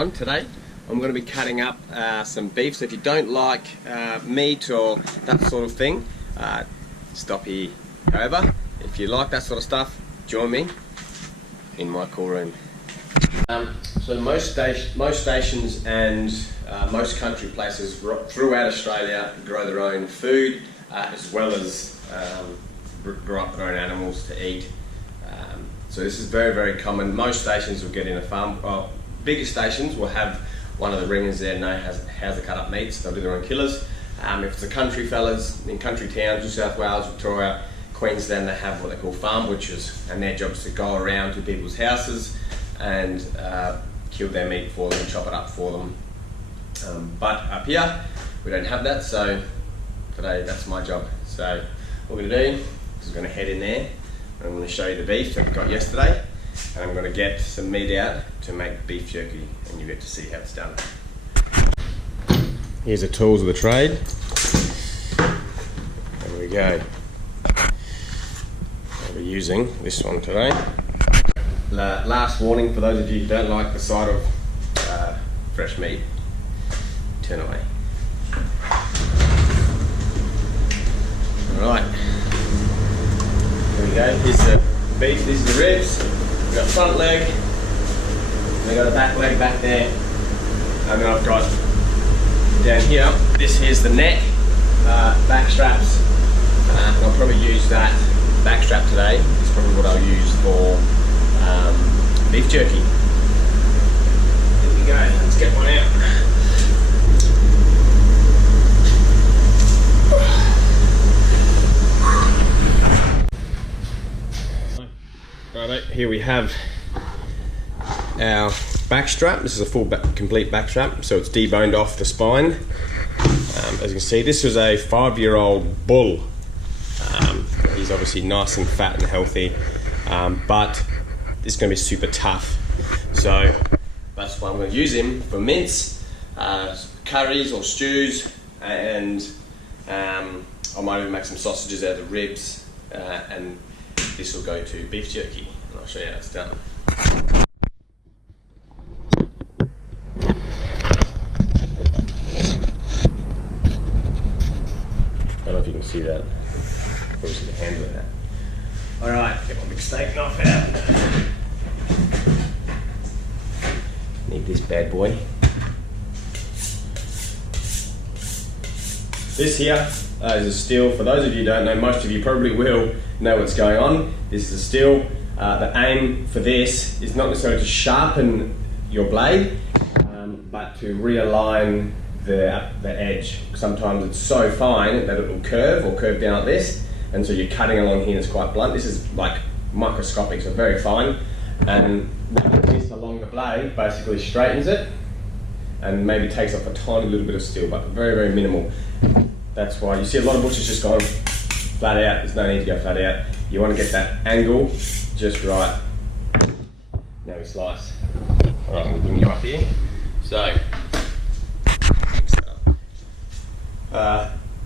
everyone. Today I'm going to be cutting up some beef, so if you don't like meat or that sort of thing, stop here, go over. If you like that sort of stuff, join me in my cool room. So most stations and most country places throughout Australia grow their own food, as well as grow up their own animals to eat. So this is very, very common. Most stations will get in a farm. Well, bigger stations will have one of the ringers there know how to cut up meat, so they'll do their own killers. If it's the country fellas in country towns, New South Wales, Victoria, Queensland, they have what they call farm butchers, and their job is to go around to people's houses and kill their meat for them, chop it up for them. But up here, we don't have that, so today that's my job. So what we're going to do is we're going to head in there. I'm going to show you the beef that we got yesterday, and I'm going to get some meat out to make beef jerky, and you get to see how it's done. Here's the tools of the trade. There we go. I'll be using this one today. Last warning for those of you who don't like the sight of fresh meat, turn away. Alright. There we go, here's the beef, this is the ribs, we've got front leg, and we've got a back leg back there, and then I've got down here, this here's the neck, back straps, and I'll probably use that back strap today. It's probably what I'll use for beef jerky. There we go, let's get one out. Right, here we have our back strap. This is a full complete back strap, so it's deboned off the spine. As you can see, this was a 5-year-old bull. He's obviously nice and fat and healthy, but this is going to be super tough. So that's why I'm going to use him for mince, curries or stews, and I might even make some sausages out of the ribs, and this will go to beef jerky, and I'll show you how it's done. I don't know if you can see that. Probably see the handle of that. Alright, get my big steak knife out. Need this bad boy. This here is a steel. For those of you who don't know, most of you probably will know what's going on. This is a steel. The aim for this is not necessarily to sharpen your blade, but to realign the edge. Sometimes it's so fine that it will curve or curve down like this, and so you're cutting along here and it's quite blunt. This is like microscopic, so very fine. And running this along the blade basically straightens it and maybe takes off a tiny little bit of steel, but very, very minimal. That's why you see a lot of butchers just going flat out. There's no need to go flat out. You want to get that angle just right. Now we slice. Alright, I'm going to bring you up here. So,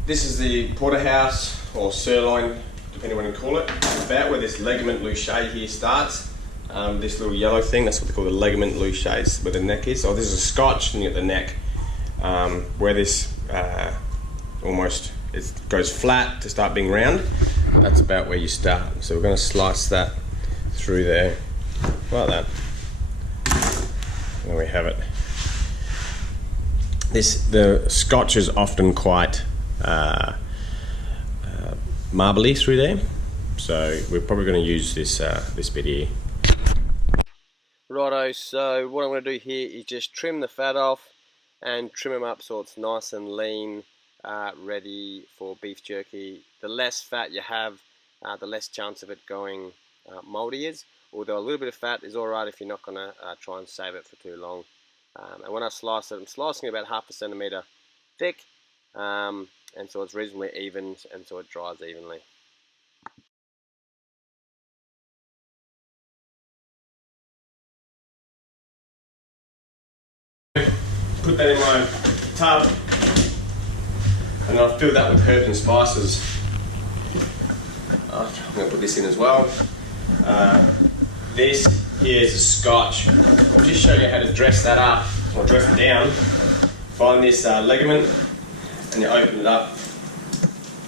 this is the porterhouse or sirloin, depending on what you call it. It's about where this ligament louche here starts. This little yellow thing, that's what they call the ligament louche, where the neck is. So this is a scotch, and you get the neck, where this almost it goes flat to start being round. That's about where you start. So we're going to slice that through there, like that. And there we have it. The scotch is often quite marbly through there, so we're probably going to use this this bit here. Righto, so what I'm going to do here is just trim the fat off and trim them up so it's nice and lean, ready for beef jerky. The less fat you have, the less chance of it going mouldy is, although a little bit of fat is alright if you're not going to try and save it for too long. And when I slice it, I'm slicing about 1/2 centimetre thick, and so it's reasonably even, and so it dries evenly. Put that in my tub, and I'll fill that with herbs and spices. I'm going to put this in as well. This here is a scotch. I'll just show you how to dress that up or dress it down, find this ligament and you open it up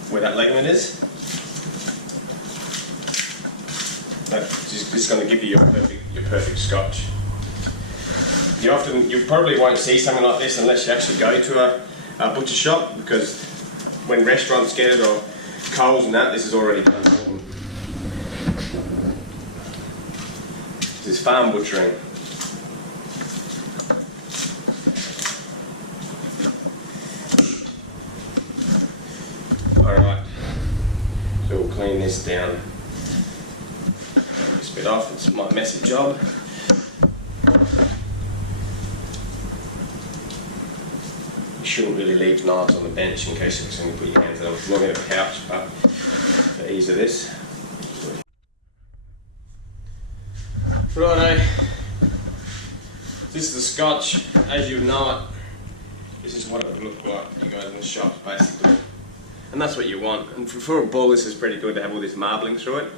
where that ligament is. That's just going to give you your perfect scotch. You probably won't see something like this unless you actually go to a butcher shop, because when restaurants get it, or Coles and that, this is already done for them. This is farm butchering. Alright, so we'll clean this down. This bit off, it's my messy job. You shouldn't really leave knives on the bench in case you accidentally put your hands in them. Not in a pouch, but for ease of this. Righto, this is the scotch as you know it. This is what it would look like, you guys in the shop basically. And that's what you want. And for a bull, this is pretty good to have all this marbling through it.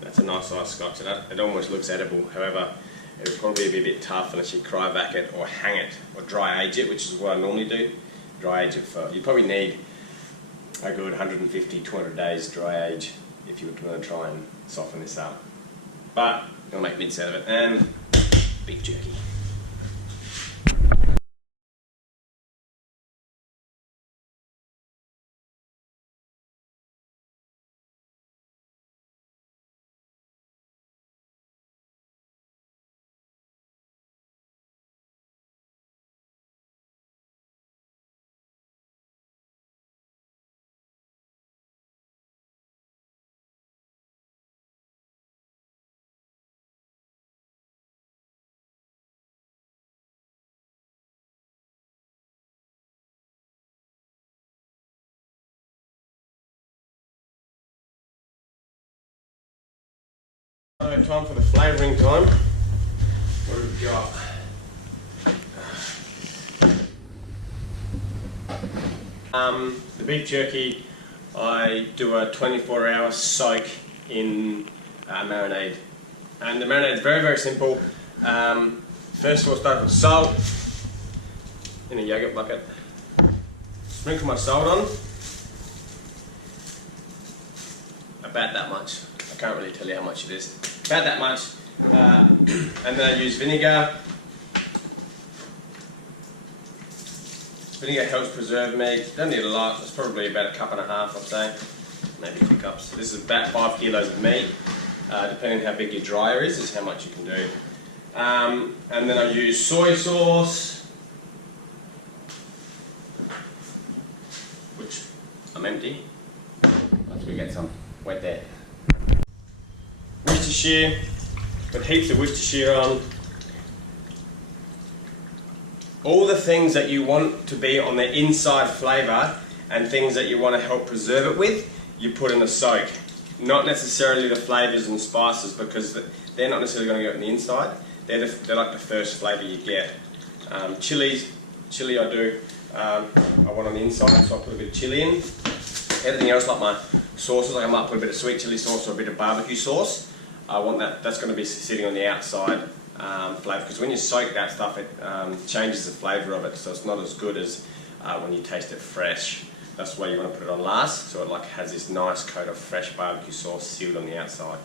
That's a nice size scotch, and it almost looks edible. However, it would probably be a bit tough unless you cryovac it or hang it or dry age it, which is what I normally do. Dry age it for, you probably need a good 150, 200 days dry age if you were going to try and soften this up. But I'll make mince out of it, and beef jerky. Time for the flavouring time. What have we got? The beef jerky, I do a 24-hour soak in marinade. And the marinade is very, very simple. First of all, start with salt in a yogurt bucket. Sprinkle my salt on. About that much. I can't really tell you how much it is. About that much. And then I use vinegar. Vinegar helps preserve meat. Don't need a lot. It's probably about a cup and a half, I'd say. Maybe 2 cups. This is about 5 kilos of meat. Depending on how big your dryer is how much you can do. And then I use soy sauce, which I'm empty. Once we get some wet there. Worcestershire, put heaps of Worcestershire on. All the things that you want to be on the inside flavour and things that you want to help preserve it with, you put in a soak. Not necessarily the flavours and spices, because they're not necessarily going to go on the inside. They're like the first flavour you get. Chili I do, I want on the inside, so I put a bit of chilli in. Everything else, like my sauces, like I might put a bit of sweet chilli sauce or a bit of barbecue sauce. I want that's going to be sitting on the outside flavour, because when you soak that stuff, it changes the flavour of it, so it's not as good as when you taste it fresh. That's why you want to put it on last, so it like has this nice coat of fresh barbecue sauce sealed on the outside.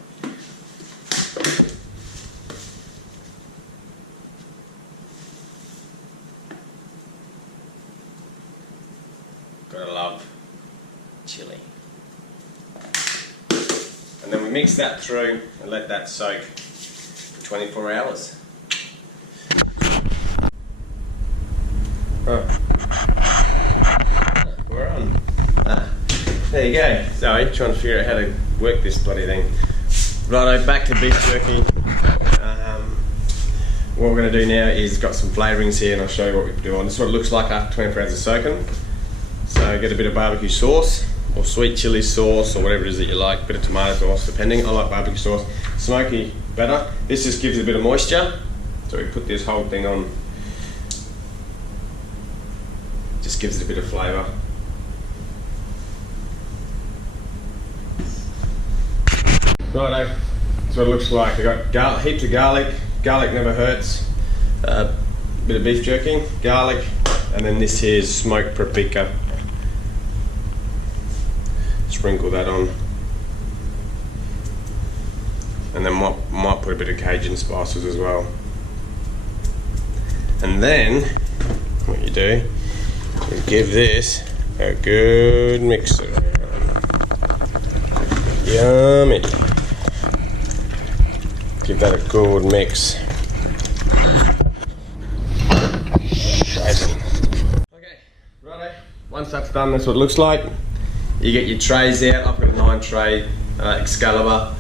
Gotta love chili. And then we mix that through and let that soak for 24 hours. Oh. We're on. There you go. Sorry, trying to figure out how to work this bloody thing. Righto, back to beef jerky. What we're going to do now is got some flavourings here, and I'll show you what we do on. This is what it looks like after 24 hours of soaking. So get a bit of barbecue sauce, or sweet chilli sauce, or whatever it is that you like, a bit of tomato sauce depending. I like barbecue sauce. Smoky better. This just gives it a bit of moisture, so we put this whole thing on. Just gives it a bit of flavour. Righto, that's what it looks like. I got heaps of garlic. Garlic never hurts. bit of beef jerky, garlic, and then this here's smoked paprika. Sprinkle that on. And then might put a bit of Cajun spices as well. And then, what you do, you give this a good mix around. Yummy. Give that a good mix. Okay, righto. Once that's done, that's what it looks like. You get your trays out. I've got a 9 tray Excalibur.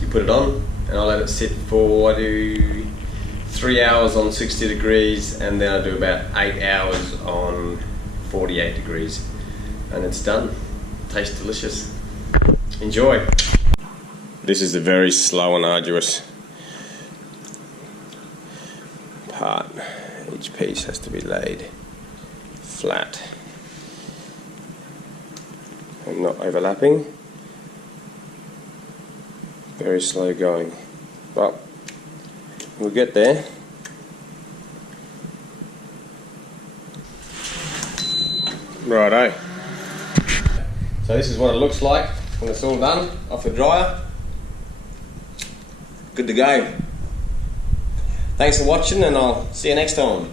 You put it on, and I let it sit for 3 hours on 60 degrees, and then I do about 8 hours on 48 degrees, and it's done. Tastes delicious. Enjoy. This is the very slow and arduous part. Each piece has to be laid flat and not overlapping. Very slow going, but we'll get there. Righto. So this is what it looks like when it's all done off the dryer. Good to go. Thanks for watching, and I'll see you next time.